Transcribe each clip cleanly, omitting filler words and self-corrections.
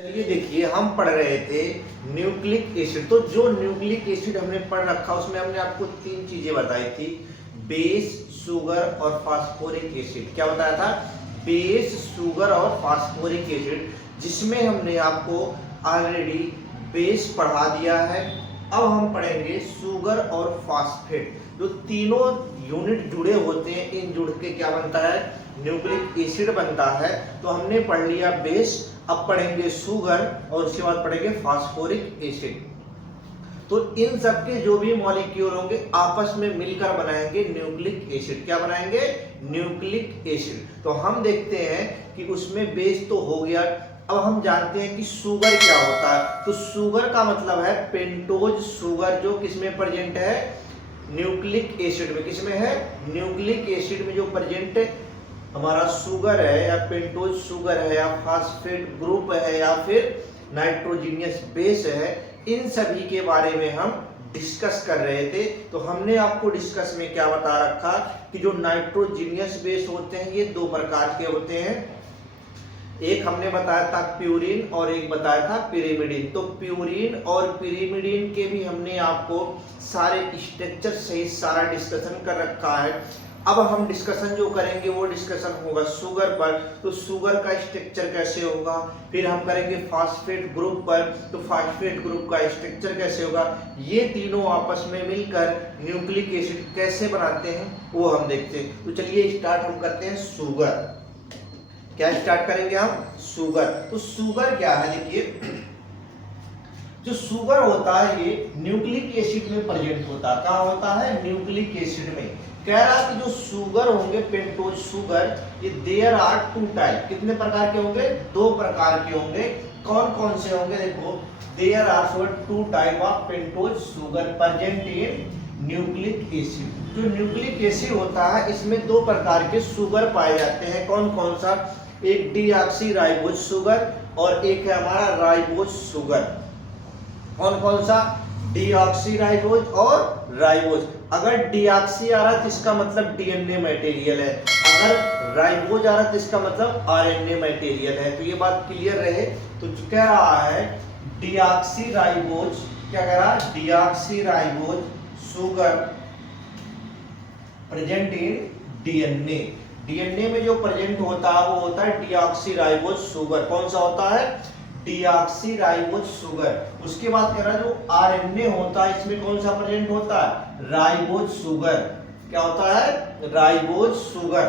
चलिए देखिए, हम पढ़ रहे थे न्यूक्लिक एसिड। तो जो न्यूक्लिक एसिड हमने पढ़ रखा उसमें हमने आपको तीन चीजें बताई थी, बेस, शुगर और फास्फोरिक एसिड। क्या बताया था? बेस, शुगर और फास्फोरिक एसिड, जिसमें हमने आपको ऑलरेडी बेस पढ़ा दिया है। अब हम पढ़ेंगे शुगर और फास्फेट। जो तीनों यूनिट जुड़े होते हैं, इन जुड़ के क्या बनता है? न्यूक्लिक एसिड बनता है। तो हमने पढ़ लिया बेस, अब पढ़ेंगे शुगर और उसके बाद पढ़ेंगे फास्फोरिक एसिड। तो इन सब के जो भी मॉलिक्यूल होंगे आपस में मिलकर बनाएंगे न्यूक्लिक एसिड। क्या बनाएंगे? Nucleic acid. तो हम देखते हैं कि उसमें बेस तो हो गया। अब हम जानते हैं कि शुगर क्या होता है। तो शुगर का मतलब है पेंटोज शुगर, जो किसमें प्रेजेंट है? न्यूक्लिक एसिड में। किसमें है? न्यूक्लिक एसिड में जो प्रेजेंट हमारा शुगर है, या पेंटोज शुगर है, या फास्फेट ग्रुप है, या फिर नाइट्रोजीनियस बेस है, इन सभी के बारे में हम डिस्कस कर रहे थे। तो हमने आपको डिस्कस में क्या बता रखा कि जो नाइट्रोजीनियस बेस होते हैं ये दो प्रकार के होते हैं। एक हमने बताया था प्यूरिन और एक बताया था पिरिमिडिन। तो प्यूरिन और पिरिमिडिन के भी हमने आपको सारे स्ट्रक्चर सहित सारा डिस्कशन कर रखा है। अब हम डिस्कशन जो करेंगे वो डिस्कशन होगा शुगर पर। तो शुगर का स्ट्रक्चर कैसे होगा, फिर हम करेंगे फास्फेट ग्रुप पर, तो फास्फेट ग्रुप का स्ट्रक्चर कैसे होगा, ये तीनों आपस में मिलकर न्यूक्लिक एसिड कैसे बनाते हैं वो हम देखते हैं। तो चलिए स्टार्ट हम करते हैं शुगर। क्या स्टार्ट करेंगे हम? शुगर। तो शुगर क्या है? देखिए, जो शुगर होता है ये न्यूक्लिक एसिड में प्रेजेंट होता है। कहाँ होता है? न्यूक्लिक एसिड में। कह रहा है कि जो शुगर होंगे पेंटोज शुगर, ये देयर आर टू टाइप। कितने प्रकार के होंगे? दो प्रकार के होंगे। कौन कौन से होंगे? देखो, there are two type of pentose sugar present in nucleic acid. जो न्यूक्लिक एसिड होता है इसमें दो प्रकार के शुगर पाए जाते हैं। कौन कौन सा? एक डीऑक्सी राइबोज शुगर और एक है हमारा राइबोज शुगर। कौन कौन सा? डीऑक्सी राइबोज और राइबोज। अगर डीऑक्सी आ रहा है तो इसका मतलब डीएनए मटेरियल है, अगर राइबोज आ रहा है तो इसका मतलब आरएनए मटेरियल है। तो ये बात क्लियर रहे। तो जो कह रहा है डीऑक्सी राइबोज, क्या कह रहा है? Deoxy ribose sugar present in DNA. DNA में जो प्रेजेंट होता है वो होता है डीऑक्सी राइबोज शुगर। कौन सा होता है? Deoxy ribose sugar. उसके बाद कह रहा है जो आरएनए होता है इसमें कौन सा प्रेजेंट होता है? Ribose sugar. क्या होता है? Ribose sugar.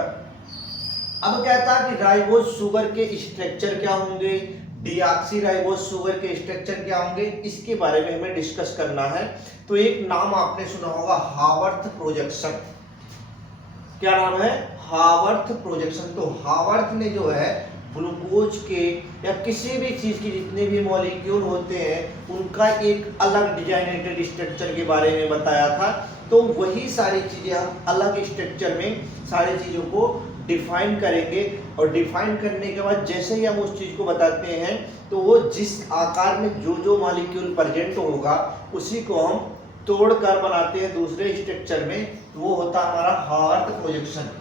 अब कहता है कि राइबोज शुगर के स्ट्रक्चर क्या होंगे, डीऑक्सी राइबोज शुगर के स्ट्रक्चर क्या होंगे, इसके बारे में हमें डिस्कस करना है। तो एक नाम आपने सुना होगा, हावर्थ प्रोजेक्शन। क्या नाम है? Haworth projection. तो हावर्थ ने जो है ग्लूकोज के या किसी भी चीज के जितने भी मॉलिक्यूल होते हैं उनका एक अलग डिजाइनेटेड स्ट्रक्चर के बारे में बताया था। तो वही सारी चीजें हम अलग स्ट्रक्चर में सारी चीजों को डिफाइन करेंगे, और डिफाइन करने के बाद जैसे ही हम उस चीज को बताते हैं तो वो जिस आकार में जो जो मॉलिक्यूल प्रेजेंट होगा उसी को हम तोड़कर बनाते हैं दूसरे स्ट्रक्चर में। तो वो होता है हमारा हावर्थ प्रोजेक्शन।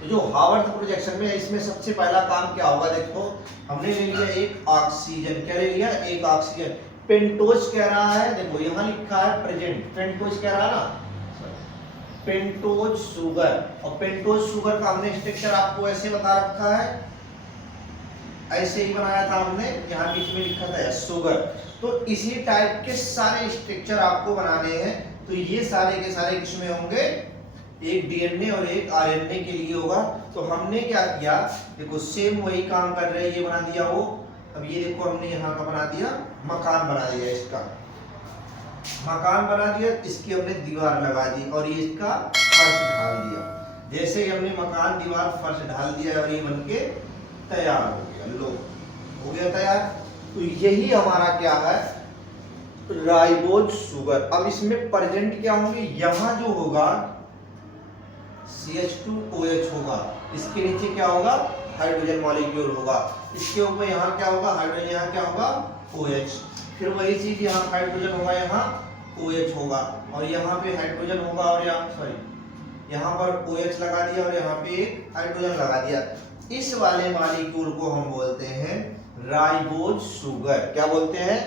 तो जो हावर्थ प्रोजेक्शन में इसमें सबसे पहला काम क्या होगा? देखो, हमने ले लिया एक ऑक्सीजन। क्या ले लिया? एक ऑक्सीजन। पेंटोज कह रहा है, देखो यहाँ लिखा है प्रेजेंट। पेंटोज कह रहा है ना, पेंटोज शुगर। और पेंटोज शुगर का हमने स्ट्रक्चर आपको ऐसे बता रखा है, ऐसे ही बनाया था हमने, यहाँ बीच में लिखा था शुगर। तो इसी टाइप के सारे स्ट्रक्चर आपको बनाने हैं। तो ये सारे के सारे किसमें होंगे? एक डीएनए और एक आरएनए के लिए होगा। तो हमने क्या किया? देखो, सेम वही काम कर रहे हैं। ये बना दिया वो। अब ये देखो, हमने यहाँ का बना दिया, मकान बना दिया, इसका मकान बना दिया, इसकी हमने दीवार लगा दी और ये इसका फर्श ढाल दिया। जैसे ही हमने मकान, दीवार, फर्श ढाल दिया और ये बनके तैयार हो गया। लो, हो गया तैयार। तो यही हमारा क्या है? Ribose sugar. अब इसमें प्रेजेंट क्या होंगे? यहाँ जो होगा CH2OH होगा, इसके नीचे क्या होगा? हाइड्रोजन मॉलिक्यूल होगा, इसके ऊपर यहाँ क्या होगा? हाइड्रोजन। यहाँ क्या होगा? OH। फिर वही चीज यहाँ हाइड्रोजन होगा, यहाँ OH होगा, और यहाँ पे हाइड्रोजन होगा, और यहाँ यहाँ पर OH लगा दिया और यहाँ पे एक हाइड्रोजन लगा दिया। इस वाले मॉलिक्यूल को हम बोलते हैं राइबोज शुगर। क्या बोलते हैं?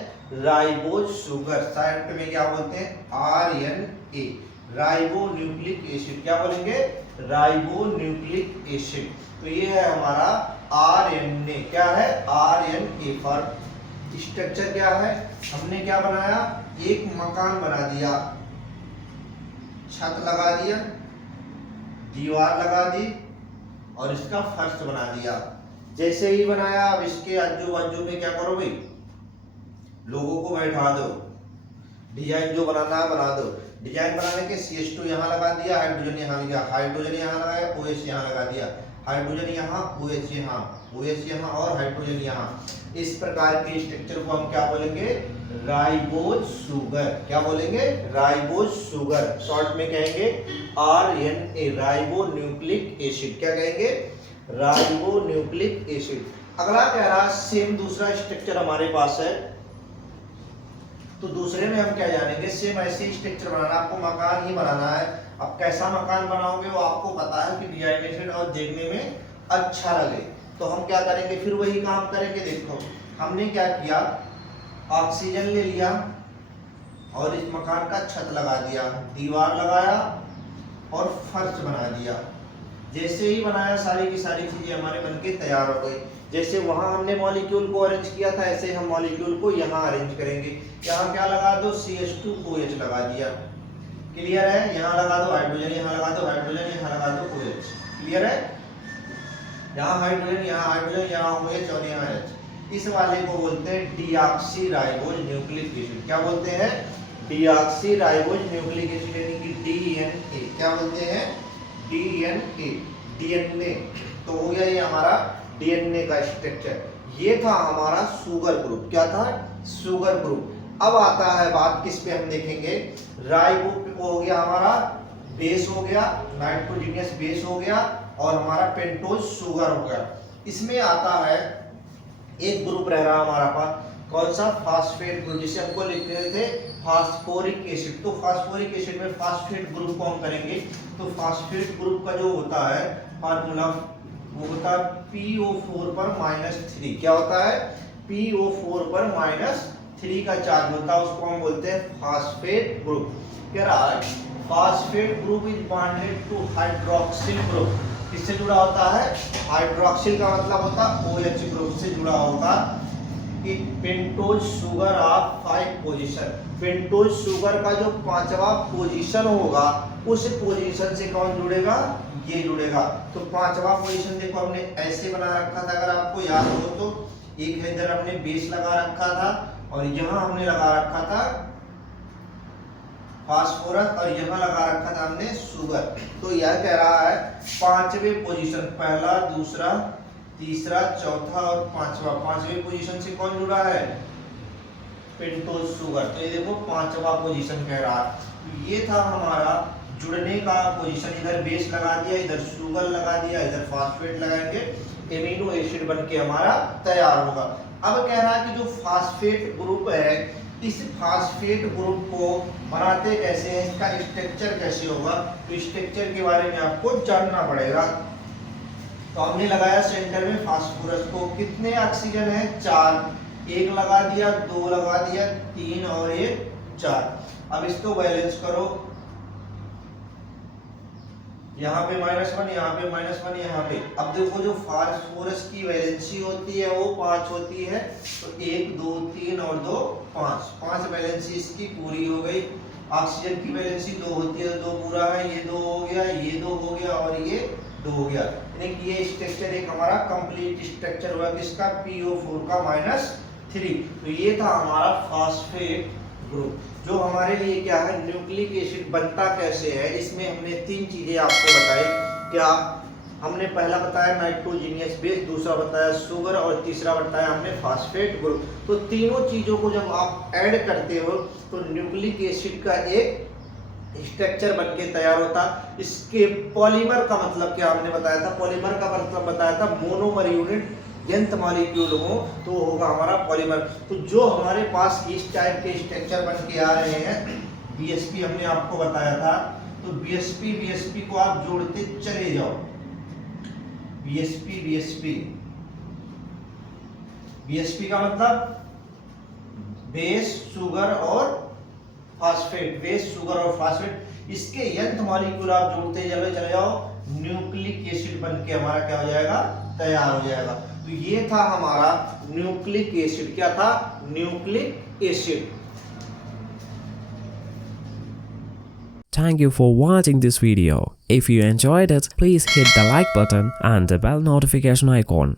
Ribose sugar. शॉर्ट में क्या बोलते हैं? RNA, ribo nucleic acid. क्या बोलेंगे? Ribo nucleic acid. तो ये है हमारा RNA। क्या है? RNA। फॉर स्ट्रक्चर क्या है? हमने क्या बनाया? एक मकान बना दिया, छत लगा दिया, दीवार लगा दी और इसका फर्श बना दिया। जैसे ही बनाया, अब इसके आजू बाजू में क्या करो भाई? लोगों को बैठा दो, डिजाइन जो बनाना है बना दो। डिजाइन बनाने के CH2 यहाँ लगा दिया, हाइड्रोजन यहाँ लगा, हाइड्रोजन यहाँ लगाया, OH यहाँ लगा दिया, हाइड्रोजन यहाँ, OH यहाँ, OH यहाँ और हाइड्रोजन यहाँ। इस प्रकार के स्ट्रक्चर को हम क्या बोलेंगे? Ribose sugar. क्या बोलेंगे? Ribose sugar. शॉर्ट में कहेंगे RNA, राइबो न्यूक्लिक एसिड। क्या कहेंगे? Ribo nucleic acid. अगला कह रहा सेम दूसरा स्ट्रक्चर हमारे पास है, तो दूसरे में हम क्या जानेंगे? सेम ऐसे ही स्ट्रक्चर बनाना, आपको मकान ही बनाना है। अब कैसा मकान बनाओगे वो आपको पता है कि डिजाइनेशन और देखने में अच्छा लगे। तो हम क्या करेंगे? फिर वही काम करेंगे। देखो हमने क्या किया, ऑक्सीजन ले लिया और इस मकान का छत लगा दिया, दीवार लगाया और फर्श बना दिया। जैसे ही बनाया, सारी की सारी चीजें हमारे बनके तैयार हो गई। जैसे वहां हमने मॉलिक्यूल को अरेंज किया था, ऐसे हम मॉलिक्यूल को यहाँ अरेंज करेंगे। यहाँ क्या लगा दो? CH2 OH लगा दिया। क्लियर है? यहाँ लगा दो हाइड्रोजन, यहाँ लगा दो हाइड्रोजन, यहाँ लगा दो OH। क्लियर है? यहाँ हाइड्रोजन, यहाँ हाइड्रोजन, यहाँ OH और यहाँ H। इस वाले को बोलते हैं डीऑक्सी राइबोज न्यूक्लिक एसिड। क्या बोलते हैं? डीऑक्सी राइबोज न्यूक्लिक एसिड, यानी कि DNA। क्या बोलते हैं? DNA। तो हो गया ये हमारा DNA का स्ट्रक्चर। ये था हमारा शुगर ग्रुप। क्या था? Sugar group. अब आता है बात किस पे हम देखेंगे? राइबो हो गया हमारा बेस, हो गया नाइट्रोजीनियस बेस, हो गया और हमारा पेंटोज शुगर हो गया। इसमें आता है एक ग्रुप रह रहा हमारा पास, कौन सा? फास्फेट ग्रुप, जिसे हमको लिख रहे थे फास्फोरिक एसिड। तो फास्फोरिक एसिड में फास्फेट ग्रुप को हम करेंगे। तो फास्फेट ग्रुप का जो होता है फार्मूला वो होता है PO4 पर -3। क्या होता है? PO4 पर -3 का चार्ज होता है, उसको हम बोलते हैं फास्फेट ग्रुप। कह रहा है phosphate group is bonded to hydroxyl group. किससे जुड़ा होता है? हाइड्रोक्सिल का मतलब होता है OH ग्रुप से जुड़ा होगा। कि pentose sugar of 5 position, pentose sugar का जो 5वां पोजीशन होगा उस पोजीशन से कौन जुड़ेगा? ये जुड़ेगा। तो 5वां पोजीशन देखो हमने ऐसे बना रखा था, अगर आपको याद हो तो। एक इधर हमने बेस लगा रखा था और यहाँ हमने लगा रखा था फास्फोरस और यहाँ लगा रखा था हमने शुगर। तो यह कह रहा है 5वें पोजीशन, पहला, दूसरा, तीसरा, चौथा और 5वें पोजीशन से कौन जुड़ा है? Pentose sugar. तो ये देखो 5वां पोजीशन कह रहा है। तो ये था हमारा जुड़ने का पोजीशन। इधर बेस लगा दिया, इधर शुगर लगा दिया, इधर फास्फेट लगाएंगे, एमिनो एसिड बनके हमारा तैयार होगा। अब कह रहा है कि जो फास्फेट ग्रुप है, इस फास्फेट ग्रुप को बनाते कैसे हैं, इसका स्ट्रक्चर कैसे होगा, तो स्ट्रक्चर के बारे में आपको जानना पड़ेगा। तो हमने लगाया सेंटर में फास्फोरस को। कितने ऑक्सीजन है? 4। एक लगा दिया, 2 लगा दिया, 3 और 1 4। अब इसको बैलेंस करो, यहाँ पे -1, यहाँ पे -1, यहाँ पे। अब देखो जो फास्फोरस की वैलेंसी होती है वो 5 होती है। तो 1 2 3 और 2 5 वैलेंसी इसकी पूरी हो गई। ऑक्सीजन की वैलेंसी 2 होती है, 2 पूरा है, ये 2 हो गया, ये 2 हो गया और ये 2 हो गया। यानी कि ये स्ट्रक्चर एक हमारा कंप्लीट स्ट्रक्चर हुआ किसका? PO4 का -3। तो ये था हमारा फास्फेट ग्रुप, जो हमारे लिए क्या है? न्यूक्लिक एसिड बनता कैसे है। इसमें हमने 3 चीजें आपको बताई। क्या हमने? पहला बताया नाइट्रोजीनियस बेस, दूसरा बताया शुगर और तीसरा बताया हमने फास्फेट ग्रुप। तो तीनों चीजों को जब आप ऐड करते हो तो न्यूक्लिक एसिड का एक स्ट्रक्चर बनके तैयार होता। इसके पॉलीमर का मतलब क्या हमने बताया था? पॉलीमर का मतलब बताया था मोनोमर यूनिट यंत्र मॉलिक्यूल हो तो होगा हमारा पॉलीमर। तो जो हमारे पास इस टाइप के स्ट्रक्चर बन के आ रहे हैं, BSP हमने आपको बताया था, तो तो बीएसपी बीएसपी को आप जोड़ते चले जाओ, बीएसपी बीएसपी, बीएसपी का मतलब बेस शुगर और फास्फेट, बेस शुगर और फास्फेट, इसके यंत्र मॉलिक्यूल आप जोड़ते चले जाओ, न्यूक्लिक एसिड बनके हमारा क्या हो जाएगा, तैयार हो जाएगा। तो ये था हमारा न्यूक्लिक एसिड। क्या था? Nucleic acid. Thank you for watching this video. If you enjoyed it, please hit the like button and the bell notification icon.